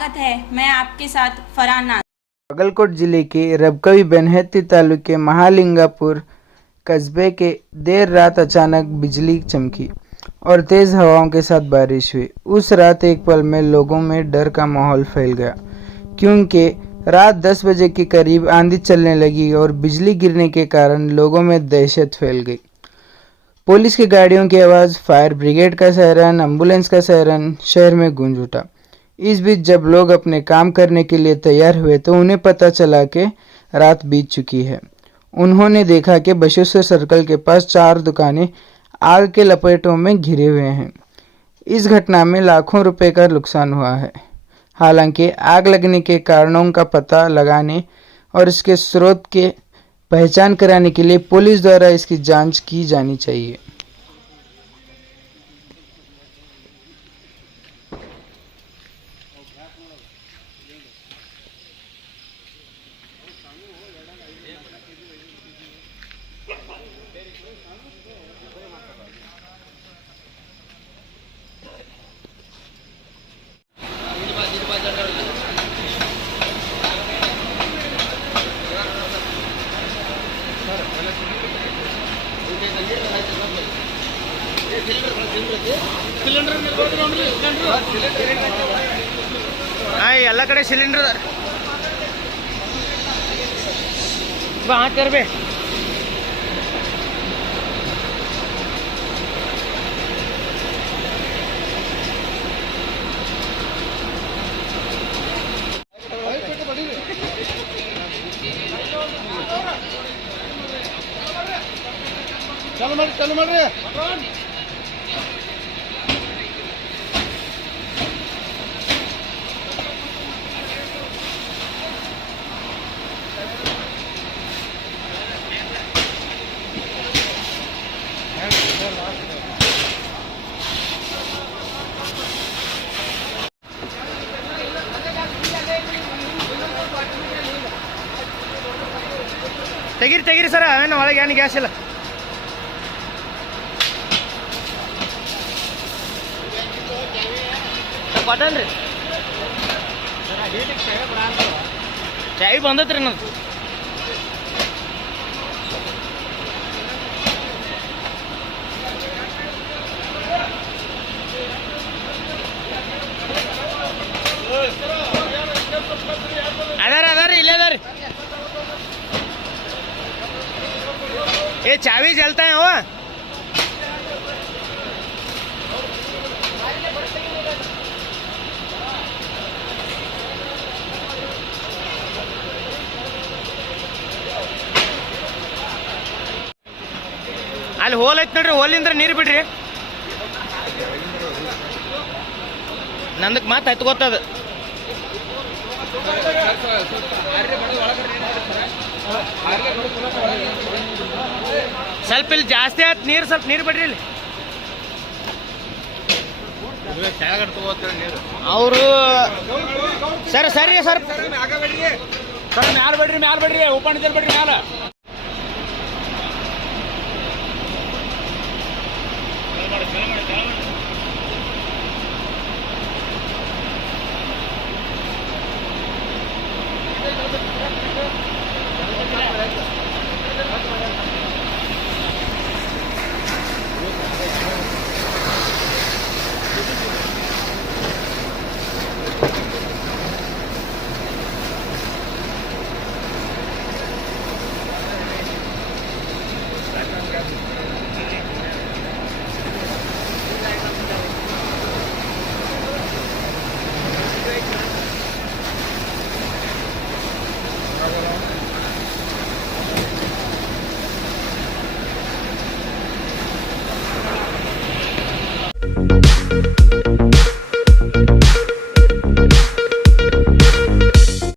स्वागत है। मैं आपके साथ फरहान नाज। बागलकोट जिले के रबकवी बेनहत्ती तालुके महालिंगापुर कस्बे के देर रात अचानक बिजली चमकी और तेज हवाओं के साथ बारिश हुई। उस रात एक पल में लोगों में डर का माहौल फैल गया, क्योंकि रात 10 बजे के करीब आंधी चलने लगी और बिजली गिरने के कारण लोगों में दहशत फैल गई। पुलिस की गाड़ियों की आवाज़, फायर ब्रिगेड का सायरन, एम्बुलेंस का सायरन शहर में गूंज उठा। इस बीच जब लोग अपने काम करने के लिए तैयार हुए तो उन्हें पता चला कि रात बीत चुकी है। उन्होंने देखा कि बशेश्वर सर्कल के पास 4 दुकानें आग के लपेटों में घिरे हुए हैं। इस घटना में लाखों रुपए का नुकसान हुआ है। हालांकि आग लगने के कारणों का पता लगाने और इसके स्रोत के पहचान कराने के लिए पुलिस द्वारा इसकी जांच की जानी चाहिए। ಎಲ್ಲ ಕಡೆ ಸಿಲಿಂಡರ್ ಹಾಕ್ತಾರೆ. ಚಾಲು ಮಾಡ್ರಿ. ತೆಗೀರಿ ಸರ, ಏನು ಒಳಗೆ ಏನು ಗ್ಯಾಸ್ ಇಲ್ಲ. ಕೊಟ್ಟನ್ರಿ ಚಾವಿ ಬಂದತ್ರಿ ನಮ್ದು. ಅದಾರ ಇಲ್ಲೇ ಅದಾರಿ. ये चाबी जलता है वो. ಅಲ್ಲಿ ಹೋಲ್ ಐತ್ ನೋಡ್ರಿ, ಹೋಲಿಂದ್ರ ನೀರು ಬಿಡ್ರಿ. ನಂದಕ್ಕೆ ಮಾತು ಆಯ್ತು ಗೊತ್ತದ. ಸ್ವಲ್ಪ ಇಲ್ಲಿ ಜಾಸ್ತಿ ಆಯ್ತು ನೀರು, ಸ್ವಲ್ಪ ನೀರು ಬಿಡ್ರಿ. ಇಲ್ಲಿ ಅವರು ಸರಿ ಮ್ಯಾಲ ಬಿಡ್ರಿ, ಮ್ಯಾಲ ಬಿಡ್ರಿ, ಓಪನ್ ಬಿಡ್ರಿ ಮ್ಯಾಲ.